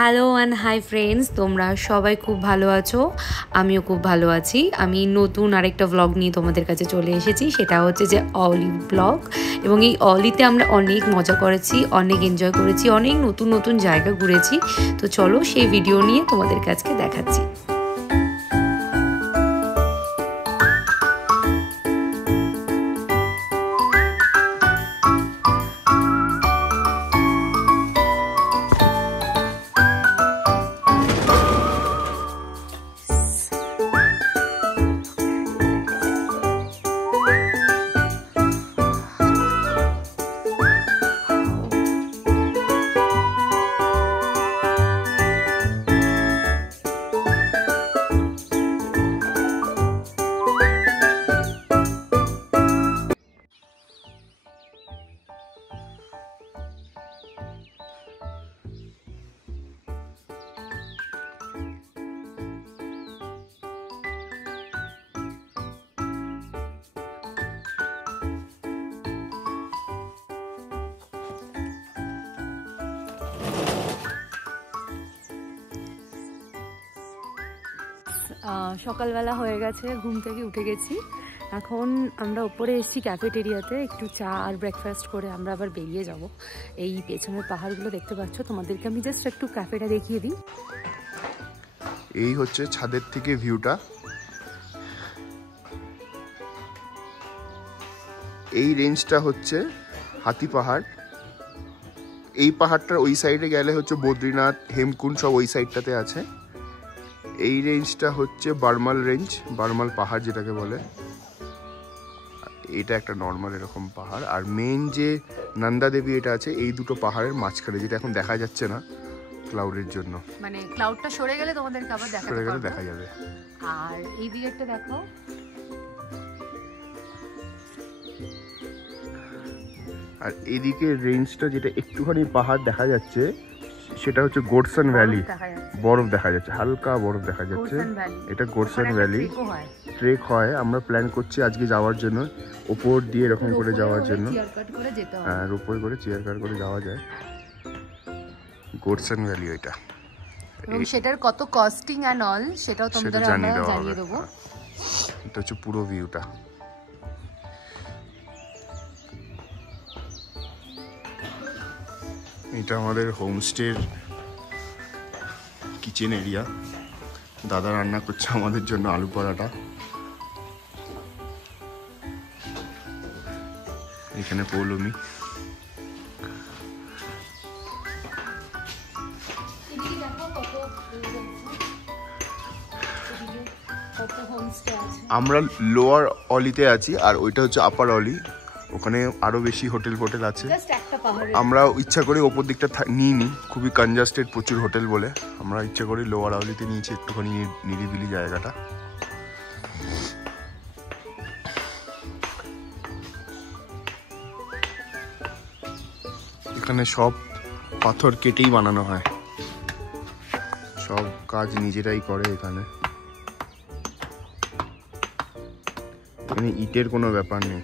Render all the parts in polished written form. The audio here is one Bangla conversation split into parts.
হ্যালো অ্যান্ড হাই ফ্রেন্ডস, তোমরা সবাই খুব ভালো আছো, আমিও খুব ভালো আছি। আমি নতুন আরেকটা ব্লগ নিয়ে তোমাদের কাছে চলে এসেছি, সেটা হচ্ছে যে অলি ব্লগ। এবং এই অলিতে আমরা অনেক মজা করেছি, অনেক এনজয় করেছি, অনেক নতুন নতুন জায়গা ঘুরেছি। তো চলো সেই ভিডিও নিয়ে তোমাদের কাছে দেখাচ্ছি। সকালবেলা হয়ে গেছে, ঘুম থেকে উঠে গেছি। এখন আমরা উপরে এসেছি ক্যাফেটেরিয়াতে, একটু চা আর ব্রেকফাস্ট করে আমরা আবার বেরিয়ে যাব। এই পেছনের পাহাড়গুলো দেখতে পাচ্ছ, তোমাদেরকে আমি জাস্ট একটু ক্যাফেটা দেখিয়ে দিই। এই হচ্ছে ছাদের থেকে ভিউটা। এই রেঞ্জটা হচ্ছে হাতি পাহাড়। এই পাহাড়টার ওই সাইডে গেলে হচ্ছে বদ্রীনাথ, হেমকুণ্ড সব ওই সাইডটাতে আছে। এই রেঞ্জটা হচ্ছে বারমাল রেঞ্জ, বারমাল পাহাড় যেটাকে বলে। এটা একটা নর্মাল এরকম পাহাড়। আর মেইন যে নন্দা দেবী এটা আছে এই দুটো পাহাড়ের মাঝখানে, যেটা এখন দেখা যাচ্ছে না ক্লাউডের জন্য। মানে ক্লাউডটা সরে গেলে তোমাদেরকে আবার দেখা যাবে। আর এই দিকটা দেখো, আর এদিকে রেঞ্জটা যেটা একটুখানি পাহাড় দেখা যাচ্ছে সেটা হচ্ছে গোরসান ভ্যালি। বরফ দেখা যাচ্ছে, হালকা বরফ দেখা যাচ্ছে। এটা গোরসান ভ্যালি, ট্রেক হয়। আমরা প্ল্যান করছি আজকে যাওয়ার জন্য, ওপর দিয়ে এরকম করে যাওয়ার জন্য। হ্যাঁ, উপরে করে চেয়ার কার করে যাওয়া যায়। গোরসান ভ্যালি ওইটা, এবং সেটার কত কস্টিং এন্ড অল সেটাও তোমাদের আমরা জানিয়ে দেবো। এটা হচ্ছে পুরো ভিউটা। এটা আমাদের হোমস্টের কিচেন এরিয়া। দাদা রান্না করছে আমাদের জন্য আলু পরাটা। এখানে পৌলমি। আমরা লোয়ার অলিতে আছি, আর ওইটা হচ্ছে আপার অলি। ওখানে আরো বেশি হোটেল ফোটেল আছে। আমরা ইচ্ছা করে ওপর দিকটা নিইনি, খুবই কনজাস্টেড, প্রচুর হোটেল বলে আমরা ইচ্ছা করে লোয়ার অলিতে নিয়েছি, একটুখানি নিরিবিলি জায়গাটা। এখানে সব পাথর কেটেই বানানো হয়, সব কাজ নিজেরাই করে এখানে। এখানে ইটের কোনো ব্যাপার নেই,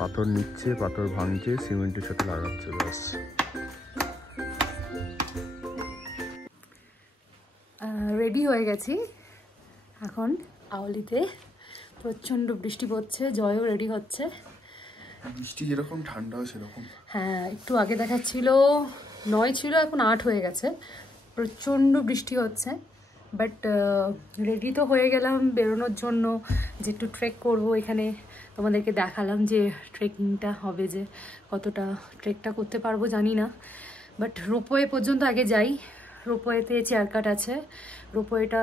পাথর নিচ্ছে, পাথর ভাঙছে, সিমেন্টের সাথে লাগাচ্ছে, ব্যাস। রেডি হয়ে গেছি এখন আওলিতে। প্রচণ্ড বৃষ্টি পড়ছে, জয়ও রেডি হচ্ছে। বৃষ্টি যেরকম ঠান্ডাও সেরকম। হ্যাঁ, একটু আগে দেখাচ্ছিল 9 ছিল, এখন 8 হয়ে গেছে। প্রচণ্ড বৃষ্টি হচ্ছে, বাট রেডি তো হয়ে গেলাম বেরোনোর জন্য, যে একটু ট্রেক করবো। এখানে তোমাদেরকে দেখালাম যে ট্রেকিংটা হবে, যে কতটা ট্রেকটা করতে পারবো জানি না, বাট রোপওয়ে পর্যন্ত আগে যাই। রোপওয়েতে চেয়ার কাট আছে, রোপওয়েটা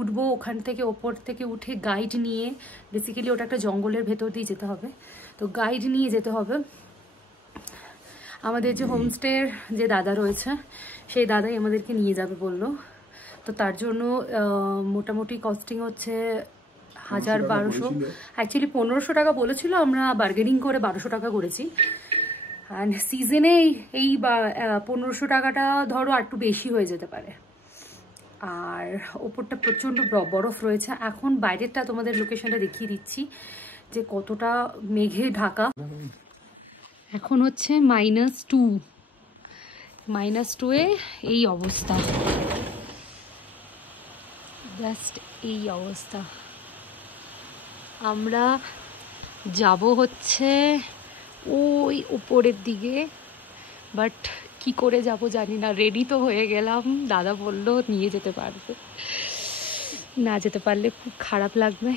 উঠবো। ওখান থেকে ওপর থেকে উঠে গাইড নিয়ে, বেসিক্যালি ওটা একটা জঙ্গলের ভেতর দিয়ে যেতে হবে, তো গাইড নিয়ে যেতে হবে। আমাদের যে হোমস্টের যে দাদা রয়েছে, সেই দাদাই আমাদেরকে নিয়ে যাবে বললো। তো তার জন্য মোটামুটি কস্টিং হচ্ছে 1000-1200, অ্যাকচুয়ালি 1500 টাকা বলেছিল, আমরা বার্গেনিং করে 1200 টাকা করেছি। অ্যান্ড সিজনে এই 1500 টাকাটা ধরো আর একটু বেশি হয়ে যেতে পারে। আর ওপরটা প্রচণ্ড বরফ রয়েছে। এখন বাইরেরটা তোমাদের লোকেশনটা দেখিয়ে দিচ্ছি যে কতটা মেঘে ঢাকা। এখন হচ্ছে -2, -2-এ এই অবস্থা, জাস্ট এই অবস্থা। আমরা যাব হচ্ছে ওই উপরের দিকে, বাট কি করে যাব জানি না। রেডি তো হয়ে গেলাম, দাদা বলল নিয়ে যেতে পারবে, না যেতে পারলে খুব খারাপ লাগবে।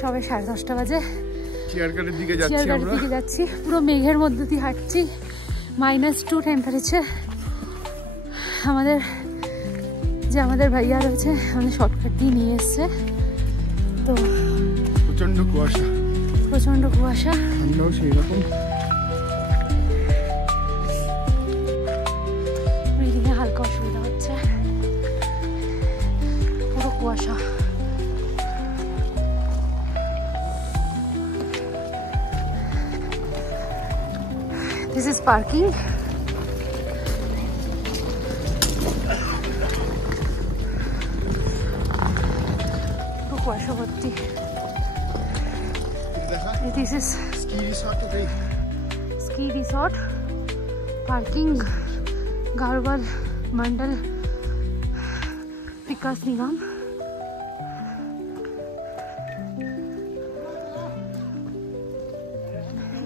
সবে 10:30 বাজে, চেয়ারঘাটের দিকে যাচ্ছি। পুরো মেঘের মধ্যে দিয়ে হাঁটছি, -2 টেম্পারেচার। আমাদের ভাইয়া রয়েছে, আমাদের শর্টকাট দিয়ে নিয়ে এসছে। তো প্রচন্ড কুয়াশা, আমরাও সেই রকম। ব্রিদিংয়ে হালকা অসুবিধা হচ্ছে, পুরো কুয়াশা। This is parking. কুয়াশা ভর্তি। This is ski resort, parking, Garhwal Mandal Vikas Nigam.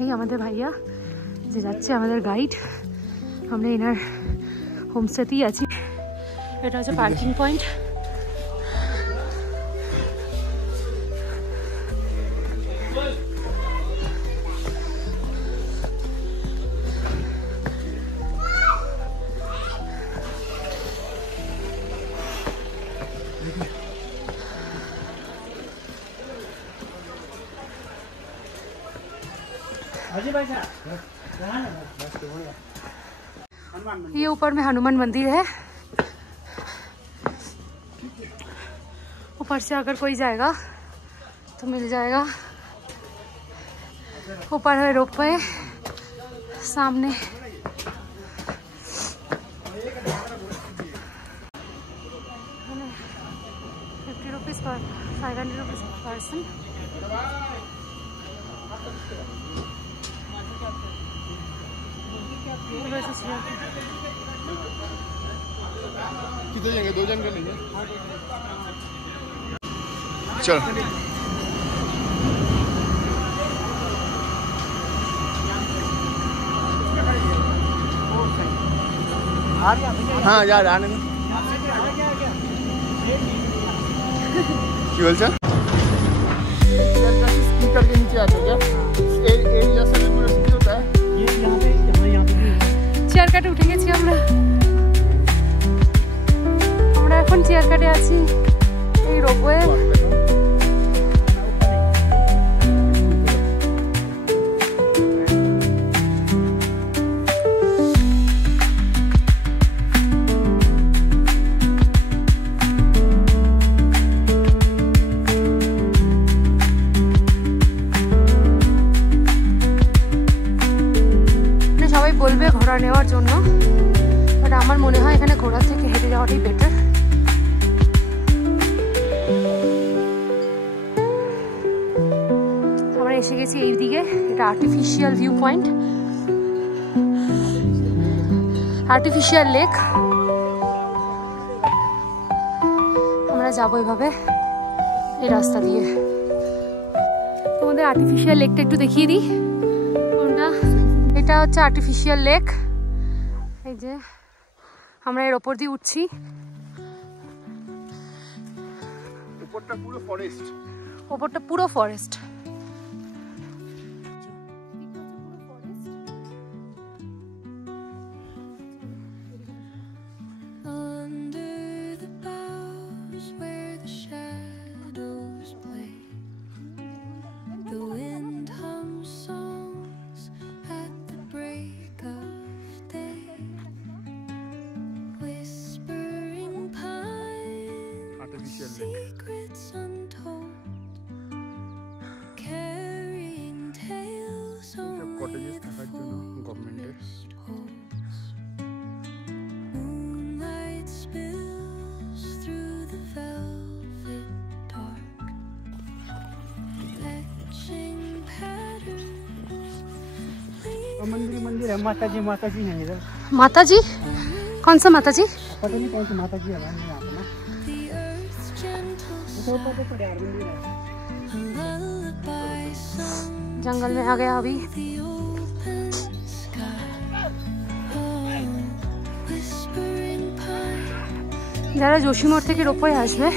এই আমাদের ভাইয়া যে যাচ্ছে, আমাদের গাইড। আমরা এনার হোমস্টেতেই আছি। এটা হচ্ছে পার্কিং পয়েন্ট। ये ऊपर में हनुमान मंदिर है। ऊपर से अगर कोई जाएगा तो मिल जाएगा। ऊपर है रोपवे, सामने ₹50 पर 500 रुपीज पर पर्सन। कितने जाएंगे? 2 जन कर लेंगे। चल हाँ यार आने में কি বলছো? स्पीकर के नीचे आते क्या? एरिया से पूरा स्पीड होता है। ये यहाँ पे চেয়ার কাটে উঠে গেছি আমরা এখন চেয়ার কাটে আছি। এই রোপওয়ে সবাই বলবে ঘোড়া নেওয়ার জন্য, বাট আমার মনে হয় এখানে ঘোড়া থেকে হেঁটে যাওয়াটাই বেটার। আমরা এসে গেছি এই দিকে, এটা artificial view point, artificial lake. আমরা যাবো এভাবে এই রাস্তা দিয়ে। তোমাদের আর্টিফিশিয়াল লেকটা একটু দেখিয়ে দিই। কোনটা? এটা হচ্ছে আর্টিফিশিয়াল লেক। এই যে আমরা এর ওপর দিয়ে উঠছি। উপরটা পুরো ফরেস্ট, ওপরটা পুরো ফরেস্ট। मंदिर है, माता जी हैं इधर। माता जी? कौन सा माता जी? पता नहीं कौन सी माता जी है यहाँ पे ना। जंगल में आ गया अभी। যারা জোশীমঠ থেকে রোপওয়ে আসবে,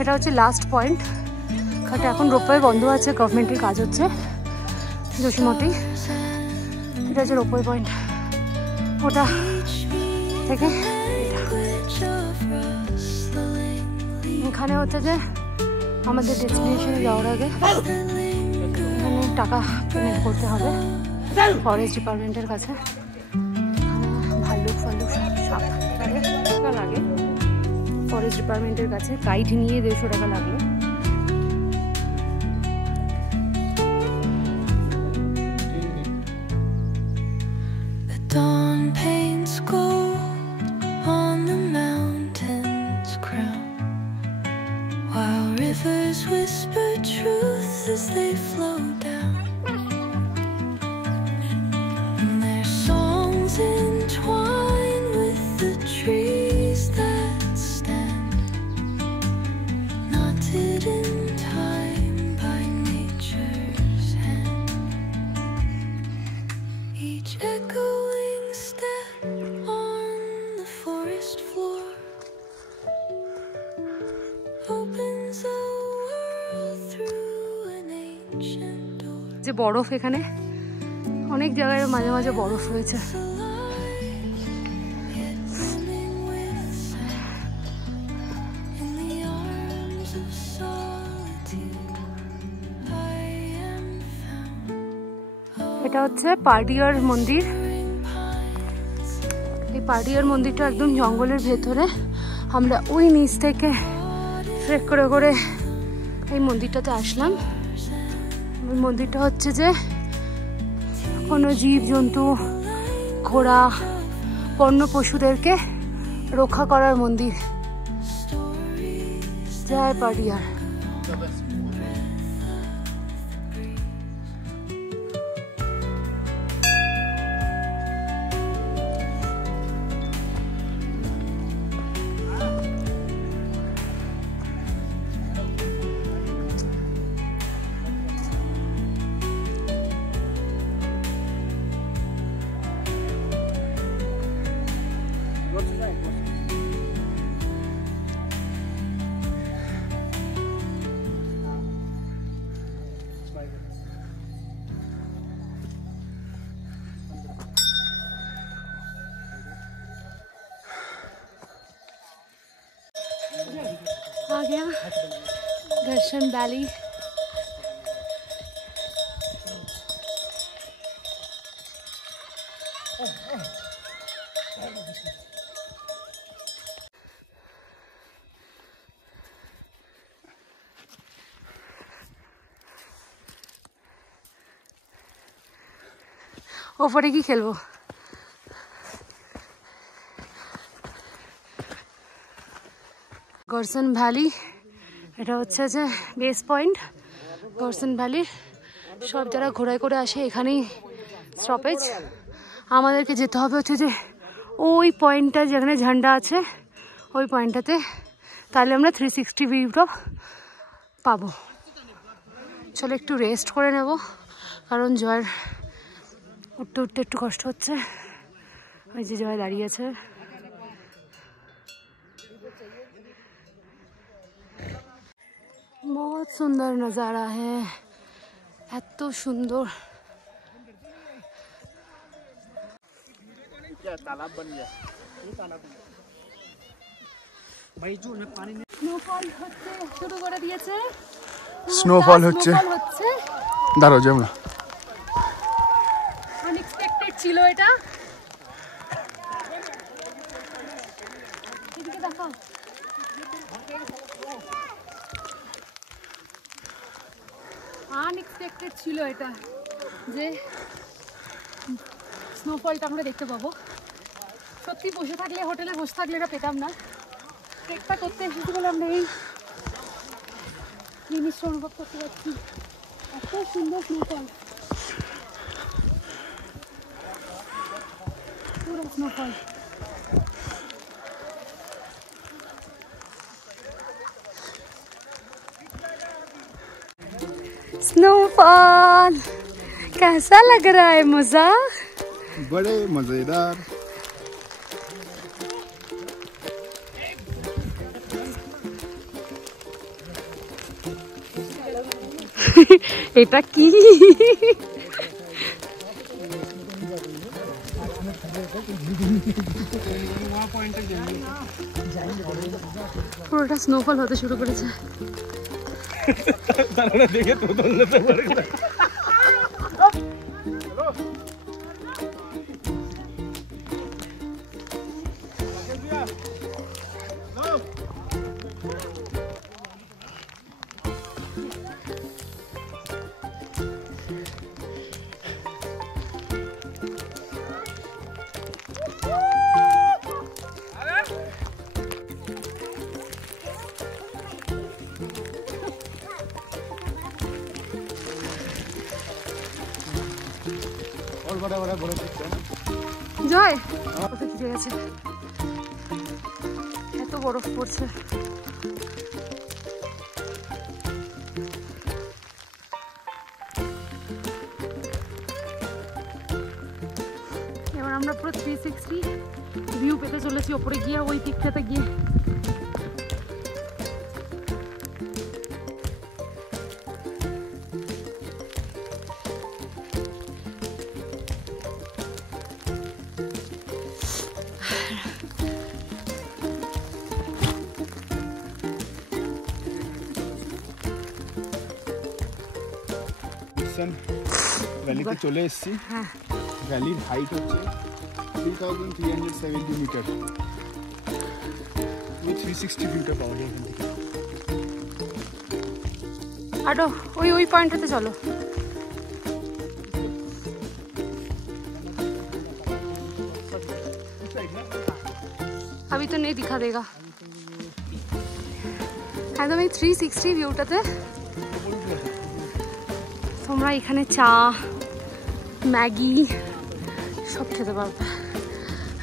এটা হচ্ছে লাস্ট পয়েন্ট। কারণ এখন রোপওয়ে বন্ধ আছে, গভর্নমেন্টের কাজ হচ্ছে জোশীমঠেই। এটা হচ্ছে রোপওয়ে পয়েন্ট, ওটা থেকে এখানে হচ্ছে যে আমাদের ডেস্টিনেশনে যাওয়ার আগে এখানে টাকা পেমেন্ট করতে হবে ফরেস্ট ডিপার্টমেন্টের কাছে। ভাল্লুক ফাল্লুক সাপ টাকা লাগে ফরেস্ট ডিপার্টমেন্টের কাছে, গাইড নিয়ে 150 টাকা লাগলো। Rivers whisper truth as they flow down, and their songs entwine with the trees that stand, knotted in time by nature's hand. Each echoing step on the forest floor opens a world through an ancient door. যে বরফ, এখানে অনেক জায়গায় মাঝে মাঝে বরফ রয়েছে। Yet swimming with sand in the arms of solitude, I am found. এটা হচ্ছে পার্ডিয়ার মন্দির। এই পার্ডিয়ার মন্দিরটা একদম জঙ্গলের ভেতরে। আমরা ওই নিচ থেকে ট্রেক করে করে এই মন্দিরটাতে আসলাম। ওই মন্দিরটা হচ্ছে যে কোনো জীবজন্তু, ঘোড়া, বন্য পশুদেরকে রক্ষা করার মন্দির। জয় পার্ডিয়ার। आ गया दर्शन वैली। ওপরে কি খেলবো? গর্সন ভ্যালি, এটা হচ্ছে যে বেস পয়েন্ট গর্সন ভ্যালির। সব যারা ঘোরায় করে আসে এখানেই স্টপেজ। আমাদেরকে যেতে হবে হচ্ছে যে ওই পয়েন্টটা যেখানে ঝান্ডা আছে ওই পয়েন্টটাতে, তাহলে আমরা 360 ভিউটা পাবো। চলো একটু রেস্ট করে নেব, কারণ জয়ের উঠতে উঠতে একটু কষ্ট হচ্ছে। ওই যে জয় দাঁড়িয়ে আছে। बहुत सुंदर नज़ारा है, এত সুন্দর। तालाब बन गया, ये तालाब भाई जो में पानी में স্নোফল হচ্ছে, শুরু করে দিয়েছে। স্নোফল হচ্ছে, দাঁড়াও যাও না। আনএক্সপেক্টেড ছিল এটা। এদিকে দেখো, আনএক্সপেক্টেড ছিল এটা, যে স্নোফলটা আমরা দেখতে পাবো। সত্যি বসে থাকলে, হোটেলে বসে থাকলে এটা পেতাম না। ট্রেকটা করতে এসেছি বলে আমরা এই জিনিসটা অনুভব করতে পারছি। এত সুন্দর স্নোফল, পুরো স্নোফল। स्नोफॉल कैसा लग रहा है? मजा? बड़े मजेदार। এটা কি? পুরোটা স্নোফল হতে শুরু করেছে। দেখে তো দৌড়তে পারে না। জয় কত খিদে গেছে, এত বরফ পড়ছে। এবার আমরা পুরো 360 ভিউ পেতে চলেছি ওপরে গিয়ে, ওই পিকটাতে গিয়ে। ভ্যালিতে চলে এসেছি। ভ্যালির হাইট হচ্ছে 3370 মিটার। 360 ভিউটা পাওয়া যায় এখান থেকে। আরো ওই পয়েন্টটাতে চলো। अभी तो नहीं दिखा देगा। একদম এই 360 ভিউটাতে তোমরা এখানে চা, ম্যাগি সব খেতে পারবে।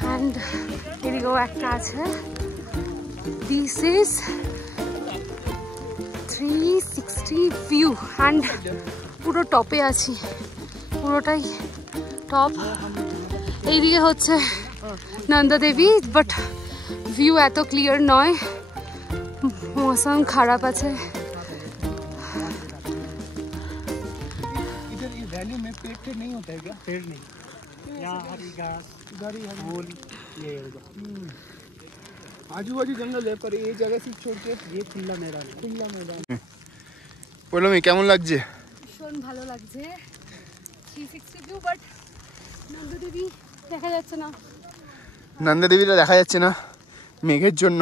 অ্যান্ড এদিকেও একটা আছে। দিস ইজ 360 ভিউ অ্যান্ড পুরো টপে আছি, পুরোটাই টপ। এইদিকে হচ্ছে নন্দা দেবী, বাট ভিউ এত ক্লিয়ার নয়, মৌসুম খারাপ আছে। इधर ये वैली में पेड़ नहीं होता है क्या? पेड़ नहीं, यहाँ हरी घास, इधर ही हम फूल, ये होगा। आजू बाजू जंगल है, पर ये जगह से छोड़ के ये खुला मैदान है। खुला मैदान। বললাম কেমন লাগছে? ভীষণ ভালো লাগছে। 360 ভিউ, বাট নন্দা দেবী দেখা যাচ্ছে না। নন্দা দেবীটা দেখা যাচ্ছে না মেঘের জন্য।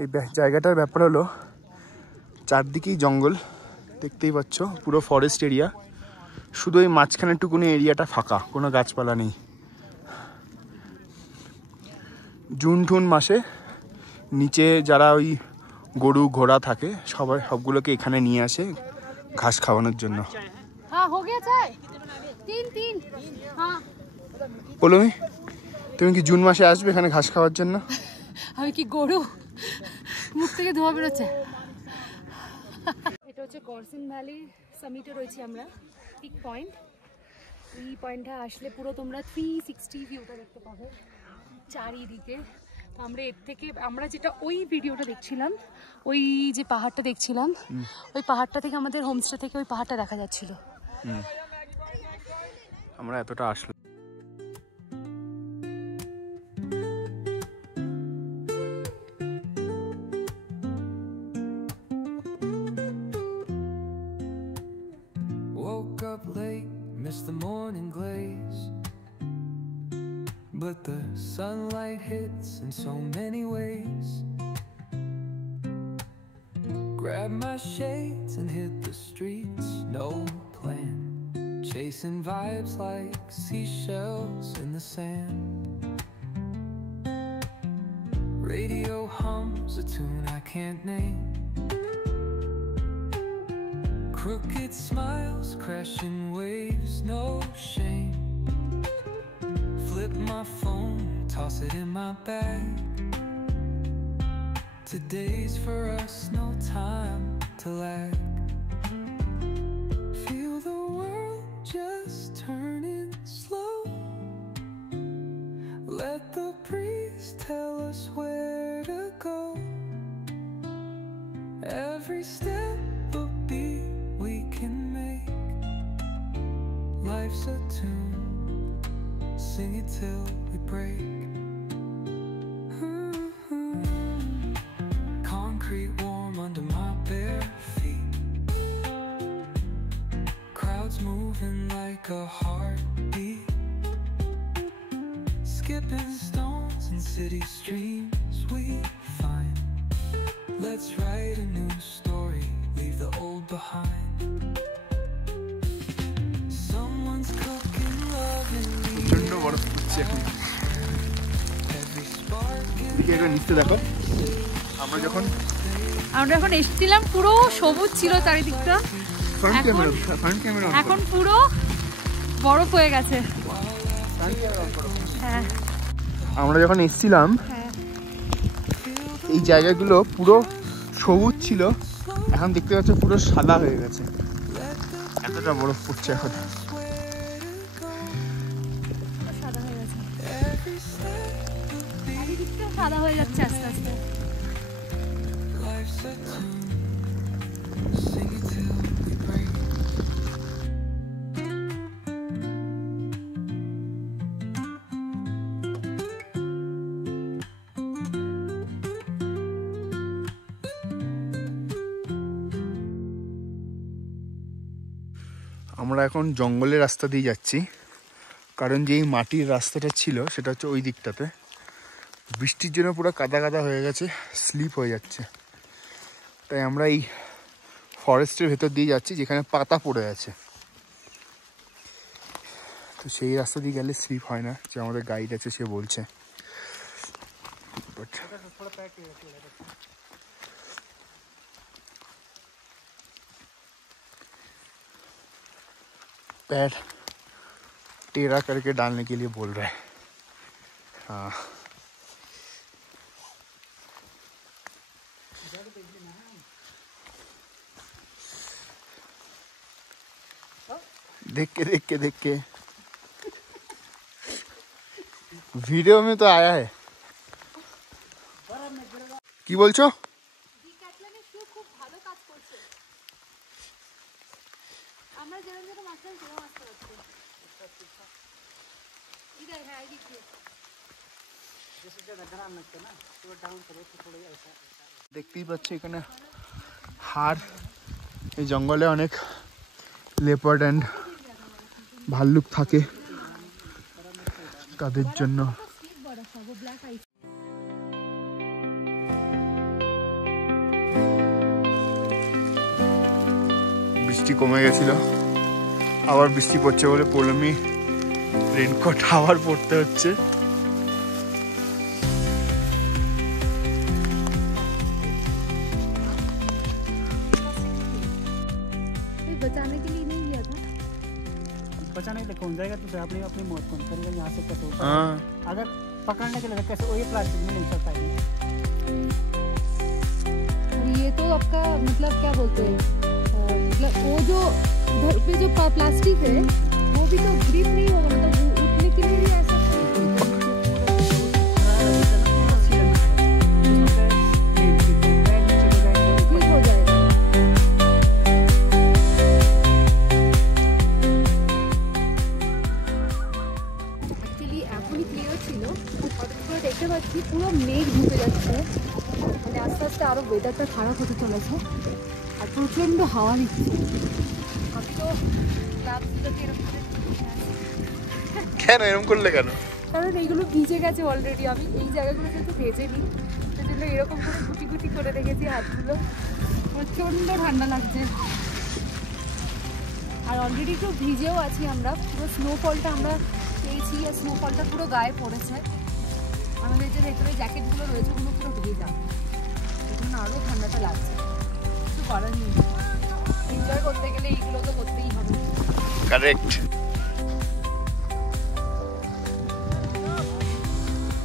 এই জায়গাটার ব্যাপার হলো চারদিকেই জঙ্গল, দেখতেই পাচ্ছ, পুরো ফরেস্ট এরিয়া। শুধু এই মাঝখানেরটুকুনি এরিয়াটা ফাঁকা, কোনো গাছপালা নেই। জুন টুন মাসে নিচে যারা ওই গরু ঘোড়া থাকে সবগুলোকে এখানে নিয়ে আসে ঘাস খাওয়ানোর জন্য। হ্যাঁ হয়ে গেছে 3 হ্যাঁ। বলো তুমি কি জুন মাসে আসবে এখানে ঘাস খাওয়ার জন্য? আমি কি গরু? মুখ থেকে ধোয়া বেরোচ্ছে। এটা হচ্ছে গর্সন ভ্যালি সামিটে রয়েছি আমরা, পিক পয়েন্ট। এই পয়েন্টে আসলে পুরো তোমরা 360 ভিউটা দেখতে পাবে চারিদিকে। তো আমরা এর থেকে, আমরা যেটা ওই ভিডিওটা দেখছিলাম, ওই যে পাহাড়টা দেখছিলাম, ওই পাহাড়টা থেকে আমাদের হোমস্টে থেকে ওই পাহাড়টা দেখা যাচ্ছিল। আমরা এতটা আসলে Woke up late, missed the morning glaze, but the sunlight hits in so many ways. Grabbed my shades and hit the streets, no chasing vibes like seashells in the sand. Radio hums a tune I can't name. Crooked smiles, crashing waves, no shame. Flip my phone, toss it in my bag. Today's for us, no time to lag. Feel the world just turning slow. Let the breeze tell us where to go. Every step a beat we can make. Life's a tune, sing it till we break. Concrete warm under my bare feet. Crowds moving like a heartbeat. Skipping stones in city streams we find. Let's write a new story, leave the old behind. Someone's cooking love in the air. Every spark in নিচে দেখো, আমরা এখন এসেছিলাম পুরো সবুজ ছিল চারিদিকটা, এখন পুরো বরফ হয়ে গেছে। হ্যাঁ, আমরা যখন এসেছিলাম এই জায়গাগুলো পুরো সবুজ ছিল, এখন দেখতে পাচ্ছ পুরো সাদা হয়ে গেছে, এতটা বরফ পড়ছে এখন। সাদা হয়ে গেছে, সাদা হয়ে যাচ্ছে আস্তে আস্তে। আমরা এখন জঙ্গলের রাস্তা দিয়ে যাচ্ছি, কারণ যেই মাটির রাস্তাটা ছিল সেটা হচ্ছে ওই দিকটাতে, বৃষ্টির জন্য পুরো কাদা কাদা হয়ে গেছে, স্লিপ হয়ে যাচ্ছে, তাই আমরা এই ফরেস্টের ভেতর দিয়ে যাচ্ছি যেখানে পাতা পড়ে আছে। তো সেই রাস্তা দিয়ে গেলে স্লিপ হয় না, যে আমাদের গাইড আছে সে বলছে। বাট पैर टेढ़ा करके डालने के लिए बोल रहा है। हाँ, देख के वीडियो में तो आया है। কি বলছো? দেখতেই পাচ্ছ এখানে হাড়, এই জঙ্গলে অনেক লেপার্ড অ্যান্ড ভাল্লুক থাকে, তাদের জন্য বৃষ্টি কমে গেছিল, আবার বৃষ্টি পড়ছে বলে পলমি রেনকোট আবার পড়তে হচ্ছে। बचाने के लिए कौन जाएगा, तो अपनी अपनी मौत कौन करेगा यहाँ से कैसे? अगर पकड़ने के लिए कैसे वही प्लास्टिक में नहीं सकता है। ये तो आपका मतलब क्या बोलते हैं, मतलब वो जो घर पे जो प्लास्टिक है वो भी तो ग्रिप नहीं होगा, मतलब उठने के लिए भी ऐसा हो जाएगा। एक्चुअली এখনই ক্লিয়ার ছিল, দেখতে পাচ্ছি পুরো মেঘ ঢুকে যাচ্ছে, মানে আস্তে আস্তে আরো ওয়েদারটা খারাপ হতে চলেছে, আর প্রচন্ড হাওয়া দিচ্ছে। আমি তো ক্লাবগুলোকে কেন এরকম করলে কেন? কারণ এইগুলো ভিজে গেছে অলরেডি, আমি এই জায়গাগুলো যেহেতু ভেজেনি সেজন্য এরকম করে গুটি গুটি করে রেখেছি হাতগুলো, প্রচন্ড ঠান্ডা লাগছে। আর অলরেডি একটু ভিজেও আছি আমরা, পুরো স্নোফলটা আমরা পেয়েছি আর স্নোফলটা পুরো গায়ে পড়েছে। আমাদের যে ভেতরে জ্যাকেটগুলো রয়েছে ওগুলো পুরো ভিজা, এই জন্য আরও ঠান্ডাটা লাগছে। কিছু করার নেই, এনজয় করতে গেলে এইগুলো তো করতেই হবে। কারেক্ট।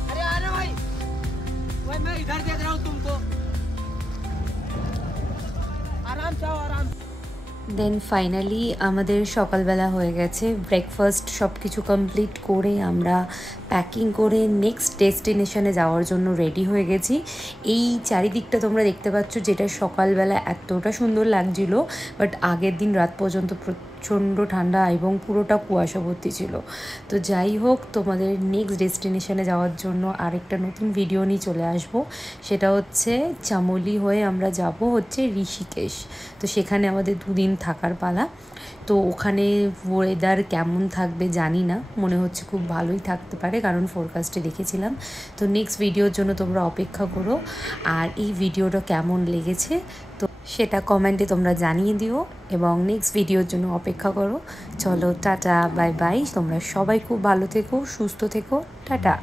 अरे आ रहा भाई, मैं इधर देख रहा हूँ तुमको, आराम से आओ, आराम। দেন ফাইনালি আমাদের সকালবেলা হয়ে গেছে, ব্রেকফাস্ট সব কিছু কমপ্লিট করে আমরা প্যাকিং করে নেক্সট ডেস্টিনেশনে যাওয়ার জন্য রেডি হয়ে গেছি। এই চারিদিকটা তোমরা দেখতে পাচ্ছ, যেটা সকালবেলা এতটা সুন্দর লাগছিল, বাট আগের দিন রাত পর্যন্ত প্রচণ্ড ঠান্ডা এবং পুরোটা কুয়াশা ভর্তি ছিল। তো যাই হোক, তোমাদের নেক্সট ডেস্টিনেশনে যাওয়ার জন্য আরেকটা নতুন ভিডিও নিয়ে চলে আসব। সেটা হচ্ছে চামোলি হয়ে আমরা যাব হচ্ছে ঋষিকেশ। তো সেখানে আমাদের 2 দিন থাকার পালা। তো ওখানে ওয়েদার কেমন থাকবে জানি না, মনে হচ্ছে খুব ভালোই থাকতে পারে, কারণ ফোরকাস্টে দেখেছিলাম। তো নেক্সট ভিডিওর জন্য তোমরা অপেক্ষা করো। আর এই ভিডিওটা কেমন লেগেছে তো সেটা কমেন্টে তোমরা জানিয়ে দিও, এবং নেক্সট ভিডিওর জন্য অপেক্ষা করো। চলো টাটা, বাই বাই। তোমরা সবাই খুব ভালো থেকো, সুস্থ থেকো, টাটা।